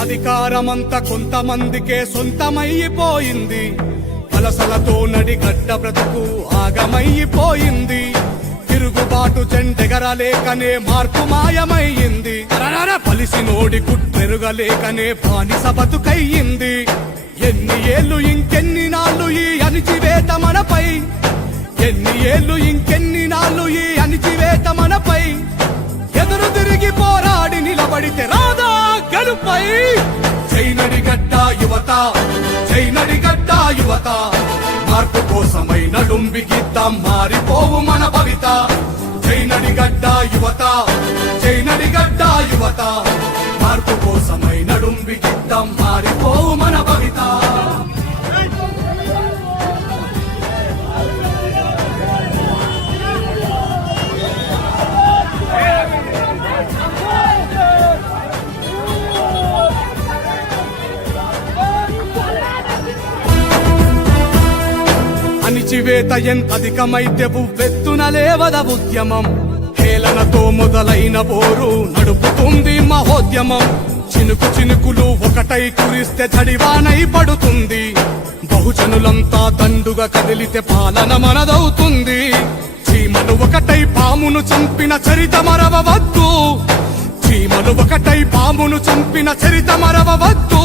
అధికారమంతా కొంతమందికే సొంతమైపోయింది. వలసలతో నడిగడ్డ బ్రతుకు ఆగమైపోయింది. తిరుగుబాటు చెండెగరలేకనే మార్పు మాయమయ్యింది. పలిసినోడి కుట్రెరుగలేకనే బానిస బతుకయ్యింది. ఎన్ని ఏళ్ళు ఇంకెన్ని నాళ్ళు ఈ అణిచివేత మనపై, ఎన్ని ఏళ్ళు ఇంకెన్ని నాళ్ళు ఈ అణిచివేత మనపై. ఎదురు తిరిగి పోరాడి నిలబడితే రాదా గెలుపై. చైనడిగడ్డ యువత, చైనడిగడ్డ యువత, మార్పు కోసమై నడుంబిగిద్దాం మారిపోవు మన భవిత. చైనడిగడ్డ యువత, చైనడిగడ్డ యువత, మార్పు కోసమై నడుంబిగిద్దాం మారిపోవు మన భవిత. అణిచివేత ఎంత అధికమైతే ఉవ్వెత్తున లేవద ఉద్యమం. హేళనతో మొదలైన పోరు నడుపుతుంది మహోద్యమం. చినుకు చినుకులు ఒకటై కురిస్తే చడివానై పడుతుంది. బహుజనులంతా దండుగా కదిలితే పాలన మనదవుతుంది. చీమలు ఒకటై పామును చంపిన చరిత మరవవద్దు. చీమలు ఒకటై పామును చంపిన చరిత మరవవద్దు.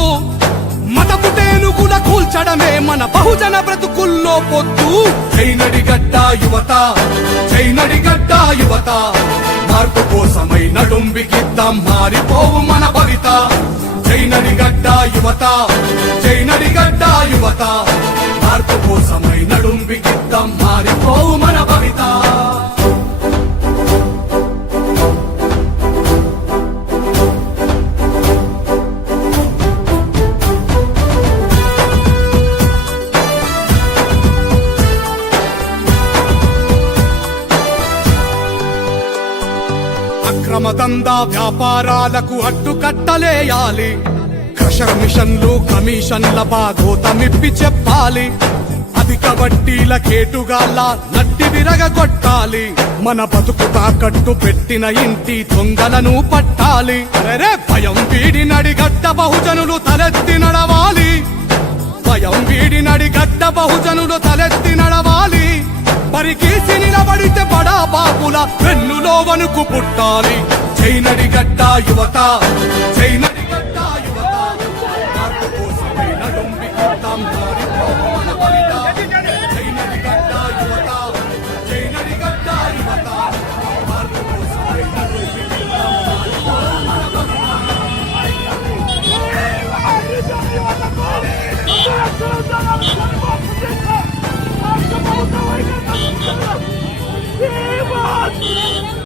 మతపు తేనుగుల కూల్చడమే మన బహుజన బ్రతుకుల్లో పొద్దు. చైనడిగడ్డ యువత, చైనడిగడ్డ యువత, మార్పు కోసమై నడుంబిగిద్దాం మారిపోవు మన భవిత. చైనడిగడ్డ యువత, చైనడిగడ్డ యువత, మార్పు కోసమై నడుంబిగిద్దాం మారిపోవు మన భవిత. అక్రమదందా వ్యాపారాలకు అడ్డుకట్టలేయాలి. క్రషర్ మిషన్లు కమిషన్ల బాగోతమిప్పి చెప్పాలి. అధిక వడ్డీల కేటుగాళ్ళ నట్టి విరగొట్టాలి. మన బతుకు తాకట్టు పెట్టిన ఇంటి దొంగలను పట్టాలి. అరే భయం వీడి నడిగడ్డ బహుజనులు తలెత్తి నడవాలి. భయం వీడి నడిగడ్డ బహుజనులు తలెత్తి నడవాలి. పరికేసి నిలబడితే బడా బాబుల వెన్నులో వణుకు పుట్టాలి. చైనడిగడ్డ యువత, చైనడి